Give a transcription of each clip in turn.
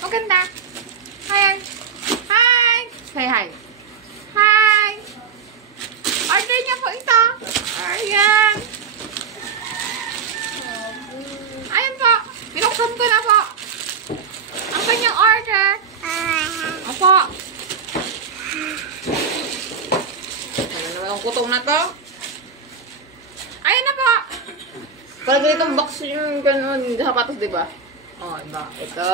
Maganda. Ayan. Hi! Say hi. Hi! Order niya po ito. Ayan. Ayan po. Binuksan ko na po. Ang kanyang order. Opo. Ano naman ang kutong na to? Ayan na po. Parang ganitong box yung gano'n. Sapatos, diba? Oh, iba. Ito.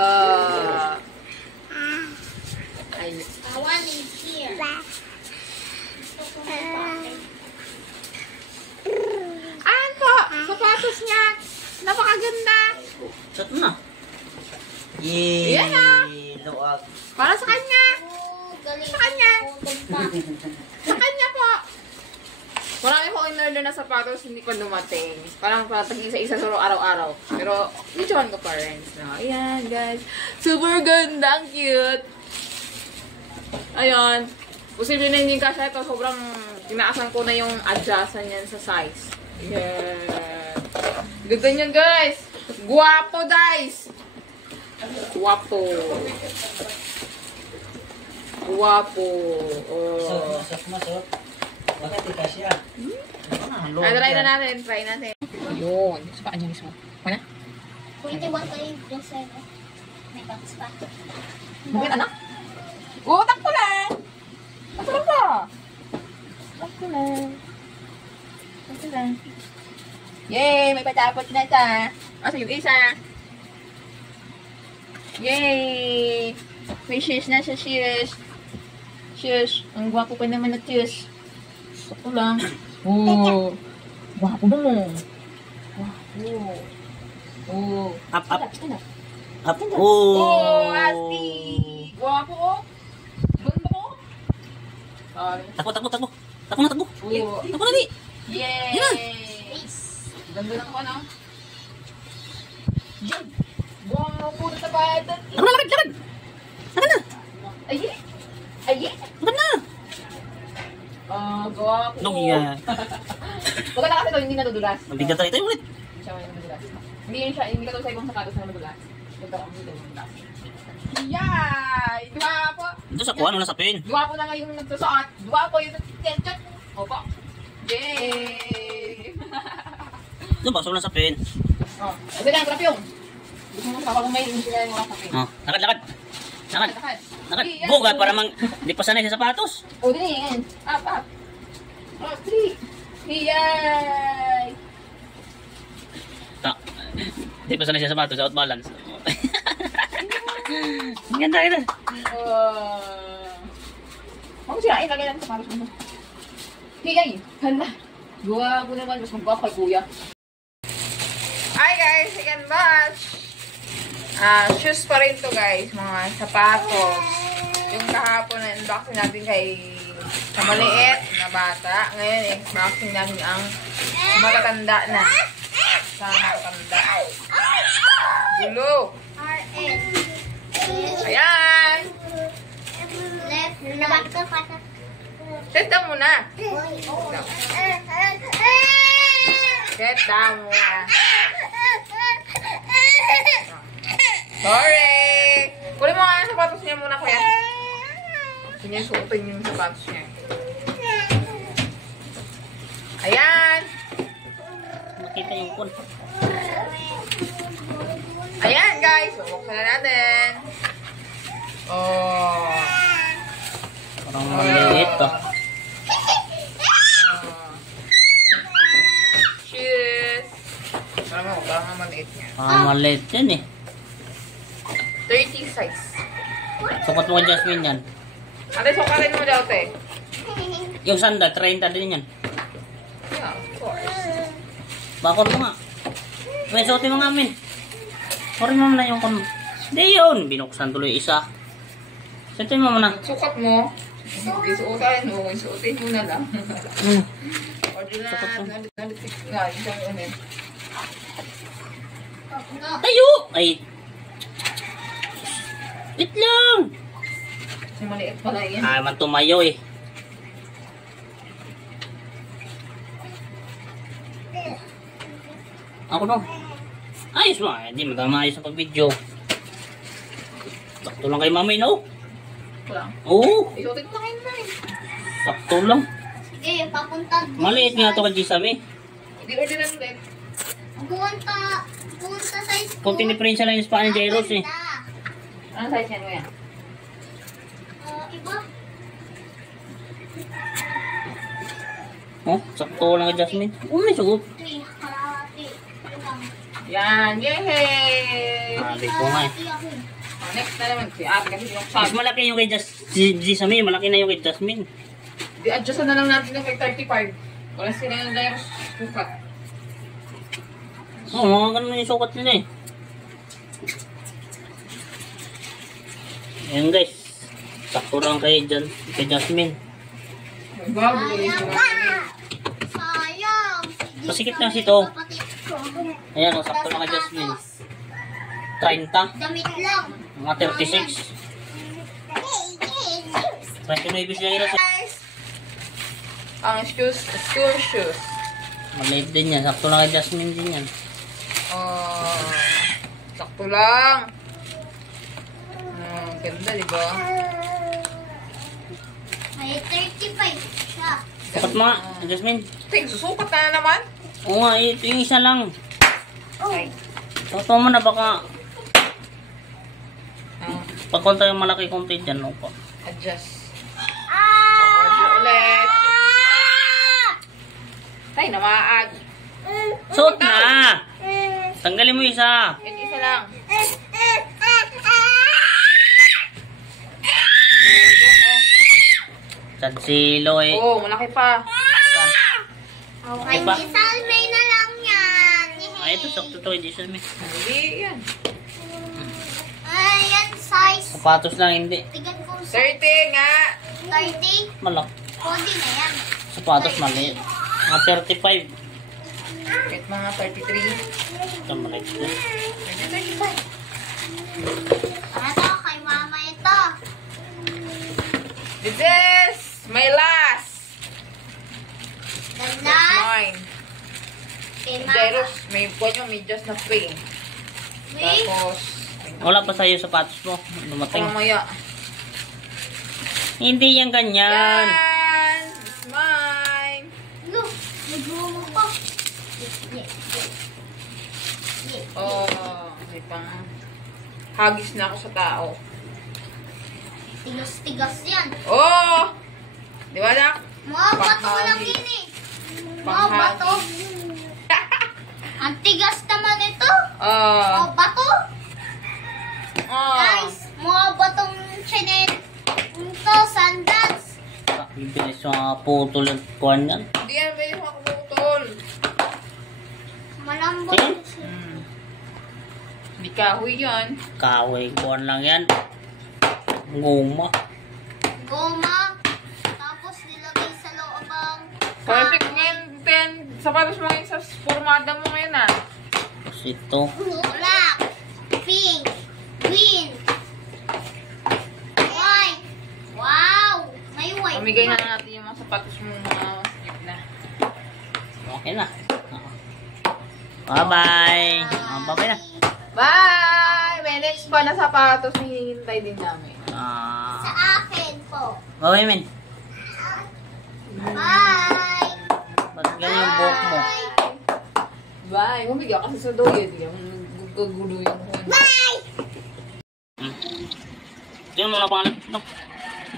Ay. One is here. Ayan po. Sapatos niya. Napakaganda. Shot na. Yay! Ayan na. Luwag. Para sa kanya. Galing. Sa kanya. Pupunta. Sa kanya po. Marami po in-order na sapatos, hindi pa dumating. Parang tag-isa-isa solo araw-araw. Pero, ichuan ko pa rin. No? Ayan, guys. Super ganda. Ang cute. Ayun. Posible na hindi kasya ito. Sobrang tinaasan ko na yung adjustan yan sa size. Yeah. Ganda niyan, guys. Guwapo, guys. Guwapo. Guwapo. Oh. Bakit ika siya? Try na natin. Try natin. Yun. Sa paan niya mismo. Mana? Kung ito one kayo, just say no. May box pa. Bakit anak? Oo, takpo lang. Takpo lang po. Takpo lang. Takpo lang. Yay! May patapot na isa. Asa yung isa? Yay! May shoes na sa shoes. Shoes. Ang gwapo pa naman na shoes. Takpo lang. Oo. Gwapo ba mo? Gwapo. Oo. Up, up. Ano? Up. Oh, Asti! Gwapo ko. Ganda ko. Takbo, takbo, takbo. Takbo na, takbo. Oo. Takbo na, di. Yay! Yan na. Ganda ng ko, no? Yan! Gwapo na sa bayan. Takbo na, lakad, lakad. Lakad na. Ayi! Ayi! Lakad na. Gwapo. No, yeah. Maganda kasi ito, hindi natudulas. Mabigat tayo tayo ulit. Hindi siya madulas. Hindi yun siya, hindi ka sa ibang sapatos na madulas. Ito ang hindi madulas. Yay! Gwapo! Ito sa kuha, nung nasa pin. Gwapo na nga yung nagsusuot. Gwapo yung nagsusuot. Opo. Yay! Ito ba, sobrang sa pin. Oh, kasi lang, trap yung. Gusto mo kapag may sila yung mga kapit. Oh, lakad, lakad. Lakad. Lakad. Lakad. Iya. Buga para mang di pa sanay sa sapatos. O, din yan. Up, up. Oh, 3. Yay! Ta. Di pa sanay sa sapatos, out balance. Ang ganda ito. Huwag sirain, lagay lang sa paros mo. Hiyay! Hala! Gawa ko naman, mas magbawa kay kuya. Hi guys! Second batch! Shoes pa rin to guys. Mga sapatos. Yung kahapon na unboxing natin kay sa maliit na bata. Ngayon unboxing natin ang matatanda na. Sa matatanda. Gulo! RS. Ayan! Left. Nabak ka pata. Set down muna. Set down muna. Sorry! Kunin mo nga ang sapatos niya muna, kuya. Gusto niya suotin yung sapatos niya. Ayan! Makita yung kun. Ayan, guys! Bubuksan na natin. Oh! Parang maliit pa. Cheers! Parang maliit niya. Parang maliit yan eh. 30 size. Sukat mo kay Jasmine yan. Ate, sukatin mo daw, te. Yung sandal, 30 din yan. Yeah, of course. Bakit mo nga? May suotin mo nga, min. Sorry mo muna yung kun. Hindi yun. Binuksan tuloy isa. Suotin mo muna. Sukat mo. Isuotin mo. Isuotin mo na lang. Order na. Nalitik nga. Isang unin. Tayo! Ay. Wait lang! Kasi maliit pala yan. Ay, man tumayo eh. Ako no. Ayos mo. Hindi madama ayos sa pag-video. Sakto lang kay mami, no? Wala. Oo. Isutin mo na kayo na eh. Sakto lang. Sige, papunta. Maliit nga ito kay Gisami. Hindi ordinary ulit. Pumunta sa school. Kunting diferensya lang yung spa ni Jairos eh. Anong size yan, kuya? Iba. Oh, sakto lang kay Jasmine. May sugot. 3, kalahati. Yan, yay! Sabi ko nga eh. Next na naman, si ate kasi yung Mas sabi. malaki yung kay Gisami. Malaki na yung kay Jasmine. Di-adjust na lang natin yung kay 35. Wala sila yung Jairos sukat. Oo, mga ganun yung sukat nila eh. Ayan guys. Sakto lang kay Jasmine. Bago ulit yung Sayang. Pasikip na si to. Ayan, oh, sakto lang kay Jasmine. 30. Damit lang. Mga 36. 29 siya ira. guys. Ang school shoes. Maliit din yan. Sakto lang kay Jasmine din yan. Sakto lang. Ganda, di ba? May 35 siya. Sukat mga, Jasmine. Ting, susukat na naman. Oo nga, ito yung isa lang. Ay. Totoo mo na baka Ah, pagkonta yung malaki konti dyan. No, pa. adjust. Order ulit. Tay, namaag. Suot na! Tanggalin mo isa. Yan, isa lang. Sadsilo eh. Oo, malaki pa. Okay, Diba? isalmay na lang yan. Ay, ito sakto to. Hindi siya may. Hindi, yan. Ayan, size. Sapatos lang hindi. Tigan ko 30 nga. 30. Malak. Pwede na yan. Sapatos maliit. Mga 35. Kahit mga 33. Ito maliit na. 35. Ano, kay mama ito. This is my last. Ganda. That's mine. Kay mama. Jairos, may kuha may just na frame. Wait. Tapos, Wala pa sa'yo sapatos mo. Dumating. mamaya. Hindi yan ganyan. Yan! It's mine. Look, nag-room pa. Oh, may pang hagis na ako sa tao. Tigas-tigas yan. Oh! Di ba, Nak? Mga bato lang yun eh. Mga bato. Ang tigas naman ito. Oh. Mga bato. Oh. Guys, mga batong chinen. Ito, sandals. Bibilis yung mga putol at kuhan yan. Hindi yan pwede makaputol. Malambot. Sige. Hindi kahoy yan. Kahoy kuhan lang yan. Guma. Goma. Tapos nilagay sa loob ang... Perfect ngayon, Ten. Sapatos mo ngayon sa formada mo ngayon, ah. Tapos ito. Black. Pink. Green. White. Wow. May white. Pamigay na natin yung mga sapatos mo mga skip na. Okay na. Bye-bye. Bye-bye na. Bye! May next pa na sapatos na hinihintay din namin. Sa akin po. Bye-bye, men. Bye. Ba't ganyan yung buhok mo? Bye! Mabigyan kasi sa doye. Di yung gugulo yung Bye. Tingnan mo na pangalan. Ito.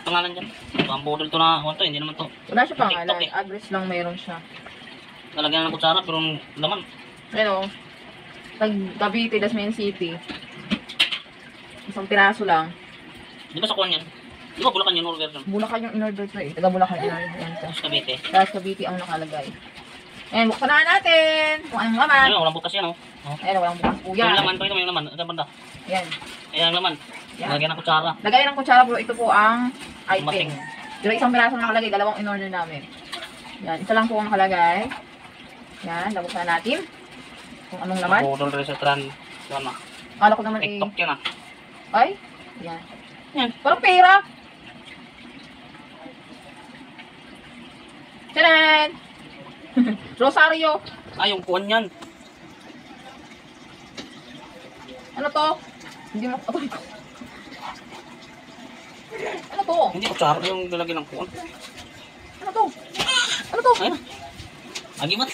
Pangalan dyan. Ang budol to na. Ito, hindi naman to. Wala siya pangalan. TikTok eh. Address lang mayroon siya. Lalagyan ng kutsara pero laman. Ano? Cavite, Dasmine City. Isang piraso lang. Di ba sa kuhan yan? Di ba Bulacan yung order dyan? Bulacan yung in-order ko eh. Taga Bulacan in-order yan to. Tapos Cavite. Tapos Cavite ang nakalagay. Ayan, buksan na natin! Kung anong laman. Ayun, walang bukas yan oh. Ayan, walang bukas po Yung yan. laman, pakita mo yung laman. Ito banda. Ayan. Ayan ang laman. Yan. Lagyan ng kutsara. Lagay ng kutsara po, ito po ang Dumating. item. Pero isang piraso na nakalagay, dalawang in-order namin. Yan, isa lang po ang nakalagay. Yan, labuksan natin. Kung anong laman. Budol restaurant. Yan ah. Akala ko naman TikTok yan ah. Ay, yan. Yan. Parang pera. Tcharan! Rosario. Ah, yung kuhan yan. Ano to? Hindi mo... Ano to? Hindi ko tsara yung lalagyan ng kuwan. Ano to? Ano to? Ayun. Agimat.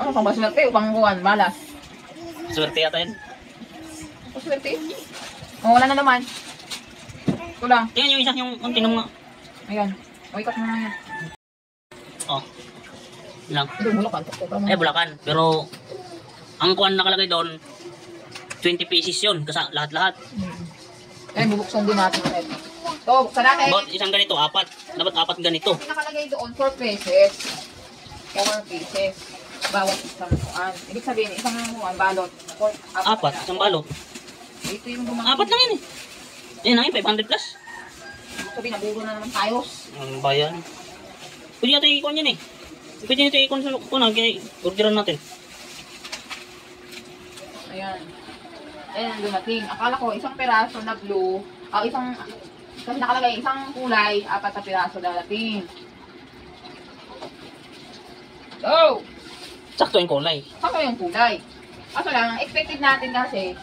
Ano pang baswerte? Upang kuhan, malas. Swerte yata yun. Baswerte? Oh, wala na naman. Ito lang. Tingnan yung isa yung unti ng mga... Ayan. O, ikat mo na yan. Oh. Lang. Ito, Bulacan. Eh, Bulacan. Pero, ang kuwan nakalagay doon, 20 pieces yun. Kasi lahat-lahat. Ayan, bubuksan din natin. Ito, buksan natin. But isang ganito, 4. Dapat 4 ganito. Nakalagay doon, 4 pieces. 4 pieces. Bawat isang kuhan. Ibig sabihin, isang kuhan, balot. 4, isang balot. Ito yung gumamit. 4 lang yun eh. Ayun na yun, 500 plus. Ibig sabihin, naburo na naman tayo. Ang bayan. Pwede natin ikon yan eh. Pwede natin ikon sa kunan, kaya orderan natin. Ayan. Ayan ang dumating. Akala ko, isang peraso na blue. Kasi nakalagay, isang kulay, 4 na piraso darating. Go! Sakto yung kulay. Saan yung kulay? Kaso lang, expected natin kasi,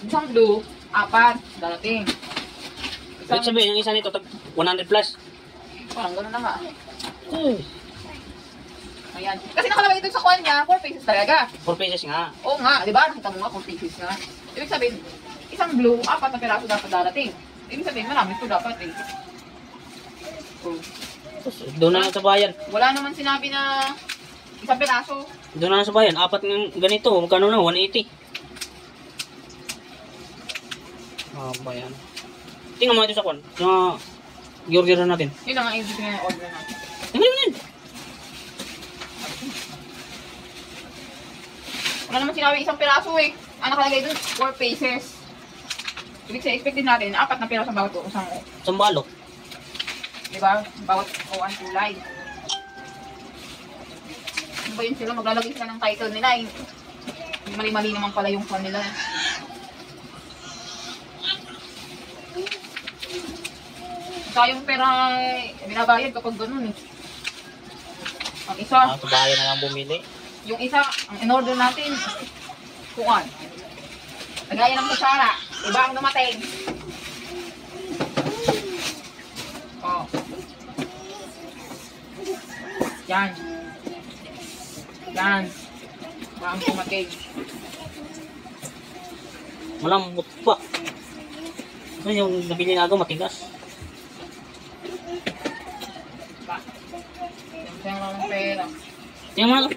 isang blue, 4 darating. Ibig sabihin, yung isa nito, 100 plus. Parang gano'n na nga. Ayan. Kasi nakalagay dun sa kuwan niya, 4 pieces talaga. 4 pieces nga. Oo nga, di ba? Nakita mo nga, 4 pieces nga. Ibig sabihin, isang blue, 4 na piraso dapat darating. Ibig sabihin, marami ito dapat eh. Oh. Doon na lang sa bayan. Wala naman sinabi na isang piraso. Doon na lang sa bayan. 4 ng ganito. Magkano na? 180. Ah, bayan. Tingnan mo ito sa kwan. Sa i-order natin. Yun lang ang ibig na order natin. Tingnan mo yun. Wala naman sinabi isang piraso eh. Ang nakalagay dun, 4 pieces. Ibig sabihin, expected natin, 4 na piraso bawat isang balot. di ba? Bawat kuwan kulay. Ano ba yun sila? Maglalagay sila ng title nila eh. Mali-mali naman pala yung kwan nila. Saka yung pera, binabayad kapag ganun eh. Ang isa, Sa bayan na lang bumili. yung isa, ang in-order natin, kuwan. Lagaya ng kutsara, iba ang dumating. Oh. Yan. Yan. Iba ang dumating. Malambot pa. Ano yung nabili na agaw, matigas. Diba? Yan lang ng pera. Tingnan mo na.